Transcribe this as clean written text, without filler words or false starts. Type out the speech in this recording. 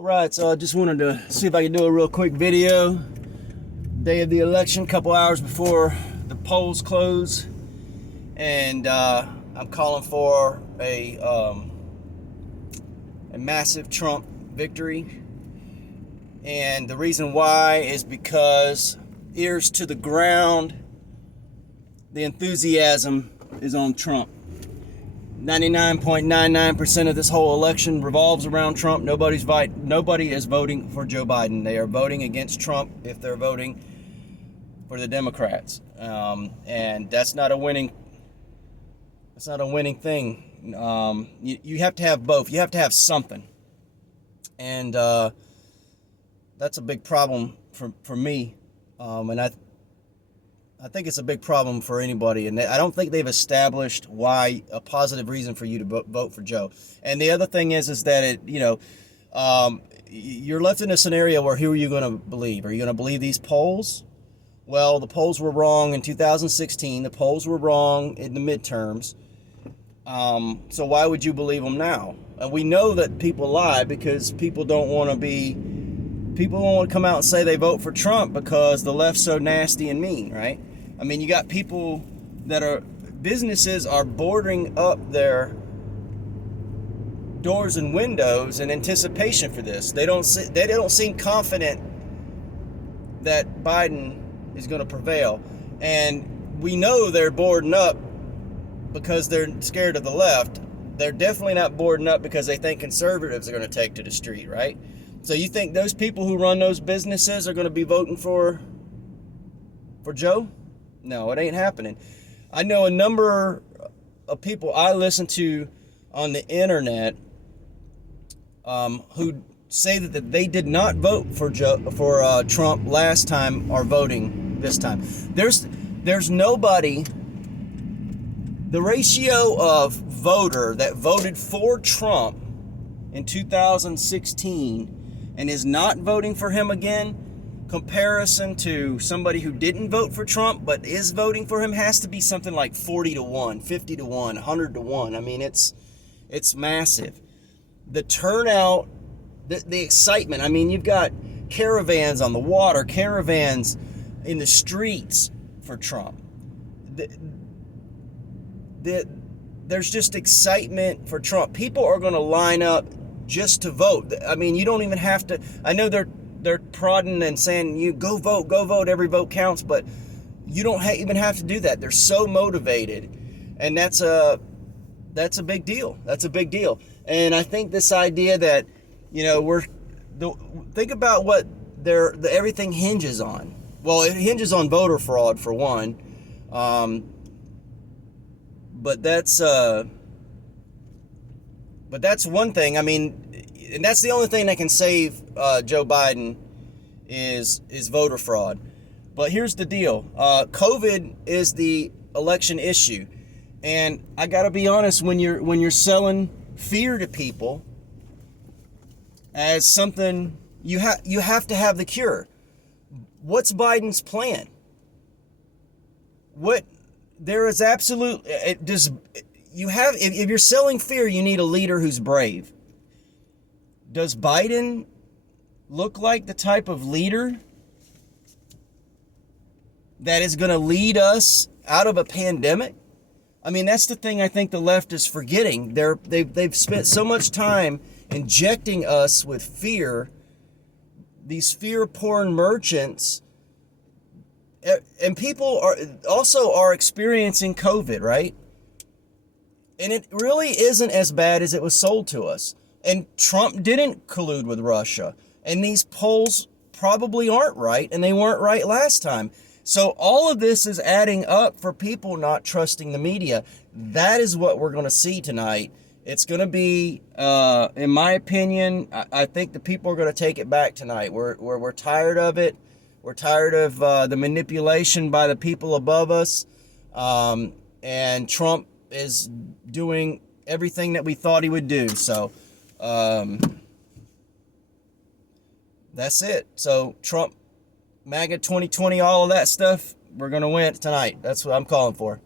All right, so I just wanted to see if I could do a real quick video. Day of the election, couple hours before the polls close, and I'm calling for a massive Trump victory. And the reason why is because ears to the ground, the enthusiasm is on Trump. 99.99% of this whole election revolves around Trump. Nobody is voting for Joe Biden. They are voting against Trump if they're voting for the Democrats, and that's not a winning. That's not a winning thing. You have to have both. You have to have something, and that's a big problem for me, and I think it's a big problem for anybody, and I don't think they've established why a positive reason for you to vote for Joe. And the other thing is that you're left in a scenario where who are you going to believe? Are you going to believe these polls? Well, the polls were wrong in 2016. The polls were wrong in the midterms. So why would you believe them now? And we know that people lie because people don't want to come out and say they vote for Trump because the left's so nasty and mean, right? I mean, you got people businesses are boarding up their doors and windows in anticipation for this. They don't seem confident that Biden is going to prevail. And we know they're boarding up because they're scared of the left. They're definitely not boarding up because they think conservatives are going to take to the street, right? So you think those people who run those businesses are going to be voting for Joe? No, it ain't happening. I know a number of people I listen to on the internet who say that they did not vote for Trump last time are voting this time. There's nobody. The ratio of voter that voted for Trump in 2016 and is not voting for him again, comparison to somebody who didn't vote for Trump but is voting for him, has to be something like 40-1, 50-1, 100-1. I mean, it's massive. The turnout, the excitement. I mean, you've got caravans on the water, caravans in the streets for Trump. There's just excitement for Trump. People are going to line up just to vote. I mean, you don't even have to. I know they're prodding and saying, you go vote, every vote counts, but you don't even have to do that. They're so motivated, and that's a big deal. That's a big deal. And I think this idea that, think about what everything hinges on. Well, it hinges on voter fraud for one, but that's one thing. I mean, and that's the only thing that can save Joe Biden is voter fraud. But here's the deal: COVID is the election issue, and I gotta be honest. When you're selling fear to people as something, you have to have the cure. What's Biden's plan? There is absolute. If you're selling fear, you need a leader who's brave. Does Biden look like the type of leader that is going to lead us out of a pandemic? I mean, that's the thing I think the left is forgetting. They've spent so much time injecting us with fear, these fear porn merchants, and people are experiencing COVID, right? And it really isn't as bad as it was sold to us. And Trump didn't collude with Russia. And these polls probably aren't right, and they weren't right last time. So all of this is adding up for people not trusting the media. That is what we're going to see tonight. It's going to be, in my opinion, I think the people are going to take it back tonight. We're tired of it. We're tired of the manipulation by the people above us. And Trump is doing everything that we thought he would do. So that's it. So Trump, MAGA 2020, all of that stuff, we're going to win tonight. That's what I'm calling for.